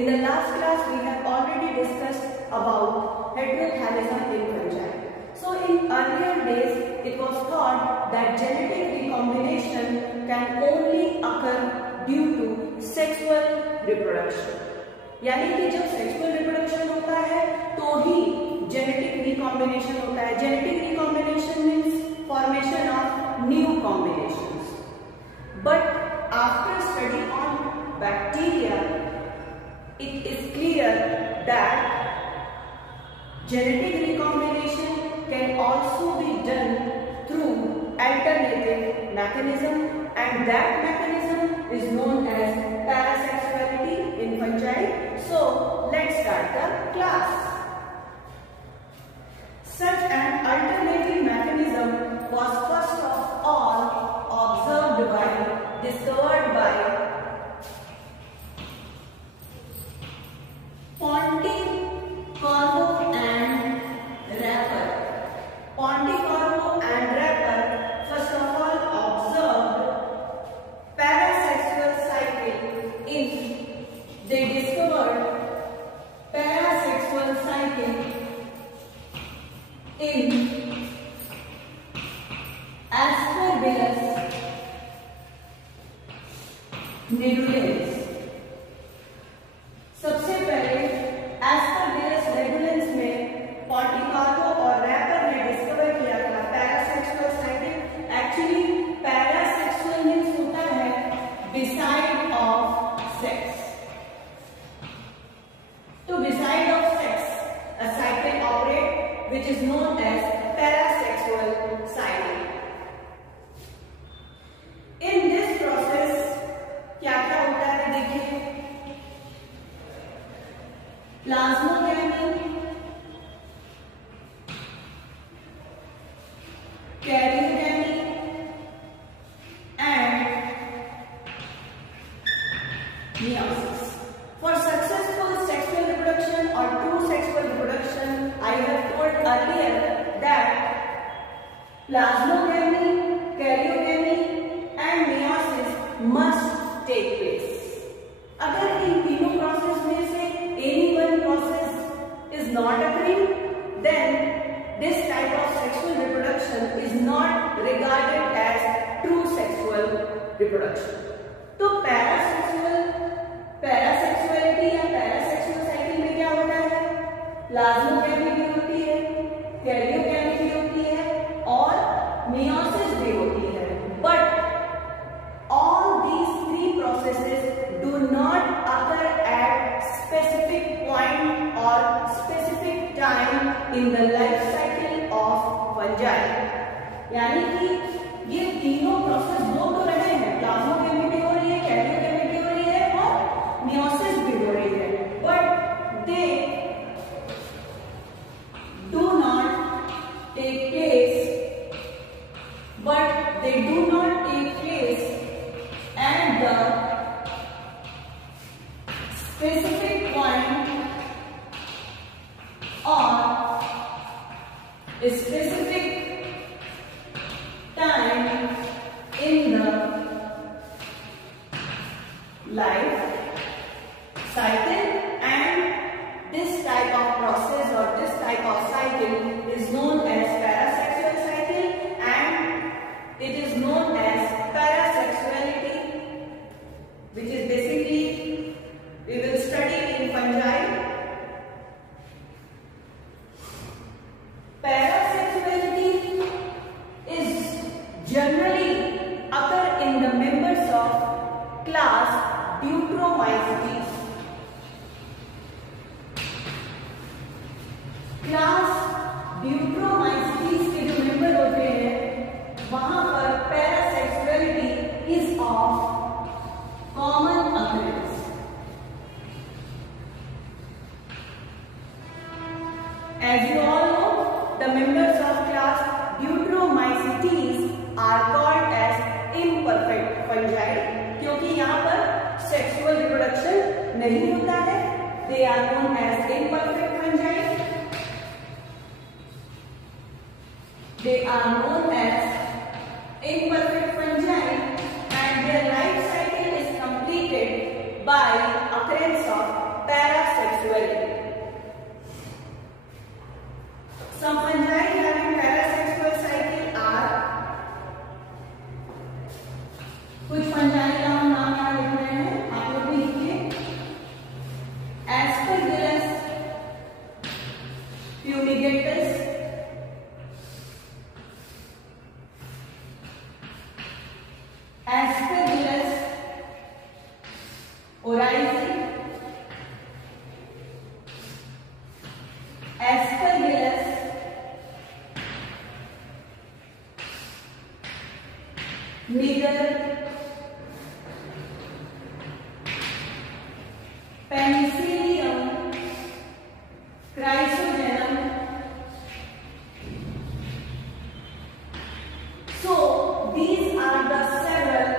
In the last class, we have already discussed about heterothalism in fungi. So in earlier days, it was thought that genetic recombination can only occur due to sexual reproduction. यानी कि जब sexual reproduction होता है तो ही genetic recombination होता है. Genetic recombination means formation of new combinations. But after study on bacteria it is clear that genetic recombination can also be done through alternative mechanism, and that mechanism is known as parasexuality in fungi. So let's start the class. Such an alternative mechanism was first of all discovered by Pontecorvo and Rapper. Pontecorvo and Rapper first of all observed parasexual cycle they discovered parasexual cycle in Aspergillus nebulens. सबसे पहले एस्परगिलस नेबुलेंस में पॉन्टिकॉर्वो और रैपर ने discover किया था parasexual cycle. Actually parasexual means होता है बिसाइड ऑफ सेक्स. तो beside of sex a cycle operate which is known as parasexual cycle. In this process क्या क्या होता है देखिए. Plasmogamy, karyogamy, and meiosis. For successful sexual reproduction or true sexual reproduction, I have told earlier that plasmogamy, karyogamy, and meiosis must take place. अगर इन तीनों प्रोसेस में से any one process is not occurring, then this type of sexual reproduction is not regarded as true sexual reproduction. तो पैरासेक्सुअलिटी या parasexual cycle में क्या होता है. प्लाज्मोगैमी भी होती है, कैरियोगैमी भी होती है और मेयोसिस भी होती है. But all these three processes do not occur at specific point or specific time in the life cycle of fungi. यानी कि ये तीनों प्रोसेस हो तो रहे हैं, प्लाज्मोगैमी भी हो रही है, कैरियोगैमी भी हो रही है और मेयोसिस भी हो रही है, but they do not take place at the specific point or a specific time in the life cycle, and this type of process or this type of cycle is known as parasexual cycle, and it is known as parasexuality, which is basically we will study in fungi. Parasexuality is generally occur in the members of class Deuteromycetes. Class Deuteromycetes के जो member होते हैं वहां पर parasexuality is of common occurrence. As you all know, the members of class Deuteromycetes are called as imperfect fungi, क्योंकि यहाँ पर sexual reproduction नहीं होता है. They are known as imperfect fungi. They are known as imperfect fungi, and their life cycle is completed by occurrence of Some fungi having parasexual cycle are, कुछ fungi का हम नाम यहाँ लिख रहे हैं, आप लोग भी लिखिए। Aspergillus fumigatus, Aspergillus oryzae, Aspergillus niger, Penicillium chrysogenum. So these are the several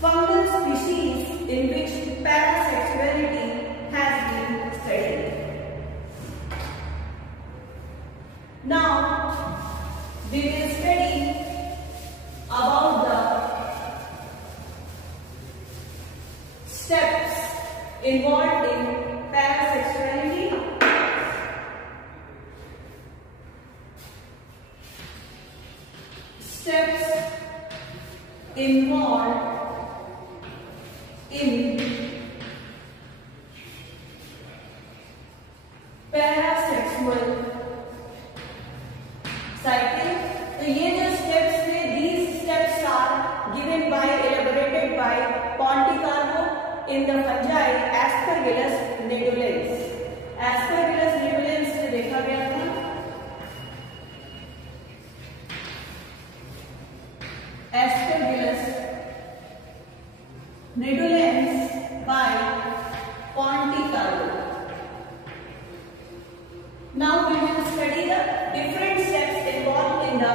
fungal species in which parasexuality has been studied. Now we will study about the steps involved in parasexuality. Steps involved in parasexual cycle. तो ये जो steps थे, these steps are given by, elaborated by Ponticarvo in the fungi Aspergillus nidulans. Aspergillus nidulans से देखा गया था। Aspergillus nidulans by Ponticarvo. Now we will study the different steps involved in the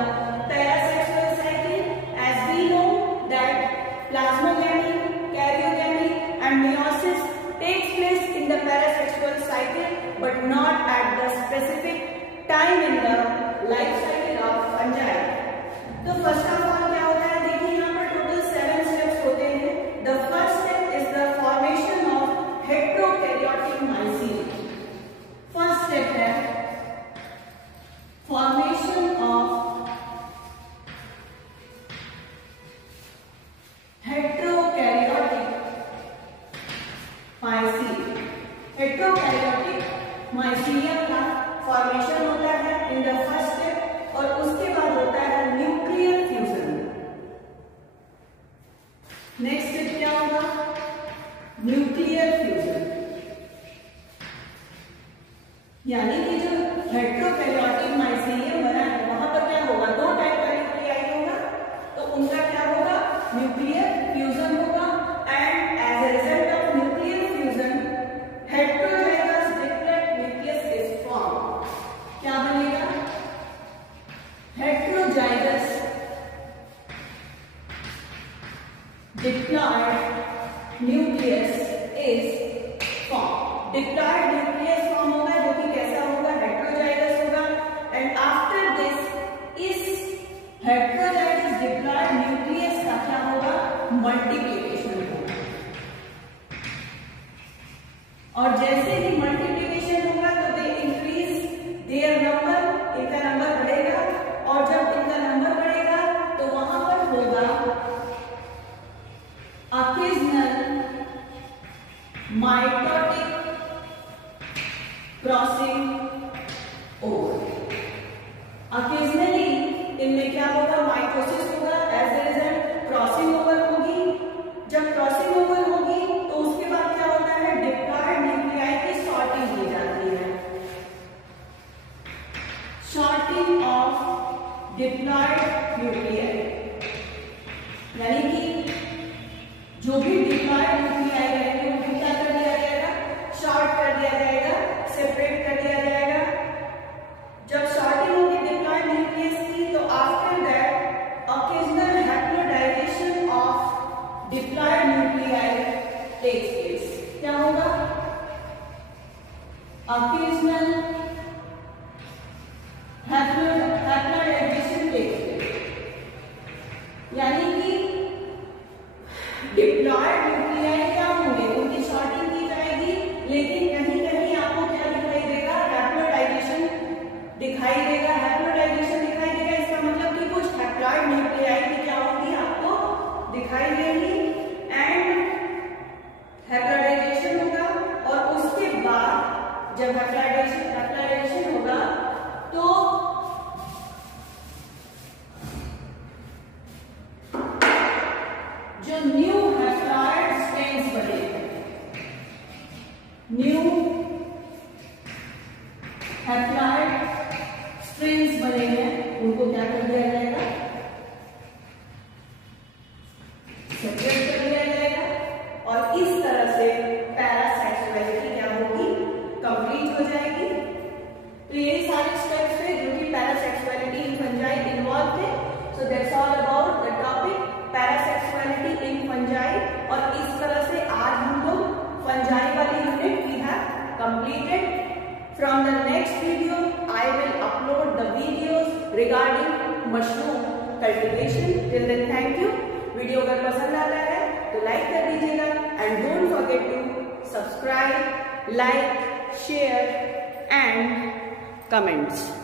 parasexual cycle. As we know that plasmogamy, karyogamy and meiosis takes place in the parasexual cycle, but not at the specific time in the life cycle of fungi. तो first of all क्या होता है, देखिए यहाँ पर टोटल 7 steps होते हैं। The first step is the formation of heterokaryotic mycelium. First step है formation of heterokaryotic mycelium. Heterokaryotic mycelium का फॉर्मेशन होता है इन द फर्स्ट स्टेप, और उसके बाद होता है न्यूक्लियर फ्यूजन। नेक्स्ट स्टेप क्या होगा, न्यूक्लियर फ्यूजन। यानी कि जो हेट्रोकैरियोटिक माइसीलियम बना है वहां पर क्या होगा, 2 टाइप का न्यूक्लियाई होगा, तो उनका क्या होगा, न्यूक्लियर फ्यूजन होगा। And as a result of nuclear fusion heterozygous diploid nucleus is form. क्या बनेगा, heterozygous diploid nucleus is formed. Diploid nucleus form होगा जो कि कैसा होगा, heterozygous होगा। एंड आफ्टर दिस इस heterozygous diploid nucleus का क्या होगा, मल्टीप्लिकेशन होगा। और जैसे ही मल्टीप्लिकेशन होगा तो दे इंक्रीज देयर नंबर, इनका नंबर बढ़ेगा, और जब इनका नंबर बढ़ेगा तो वहां पर होगा occasional mitotic crossing over। occasionally इनमें क्या होगा, माइटोसिस होगा, as a result crossing over होगी। जब क्रॉसिंग ओवर होगी तो उसके बाद क्या होता है, डिप्लॉइड न्यूक्लियाई की सॉर्टिंग की जाती है। सॉर्टिंग ऑफ डिप्लॉइड न्यूक्लियाई, यानी कि जो भी डिप्लॉइड न्यूक्लियाई रहेंगे उनको क्या कर दिया जाएगा, शॉर्ट कर दिया जाएगा, सेपरेट कर दिया जाएगा। जब शॉर्टिंग होगी डिप्लॉइड न्यूक्लियस की, तो after that occasional haploidization of diploid nuclei takes place. क्या होगा, ऑकेजनल हैप्लोडाइजेशन टेक्स प्लेस, यानी कि डिप्लॉइड न्यूक्लियाई क्या होंगे, regarding mushroom cultivation. Till then, thank you. Video अगर पसंद आता है तो लाइक कर दीजिएगा and don't forget to subscribe, like, share and comments.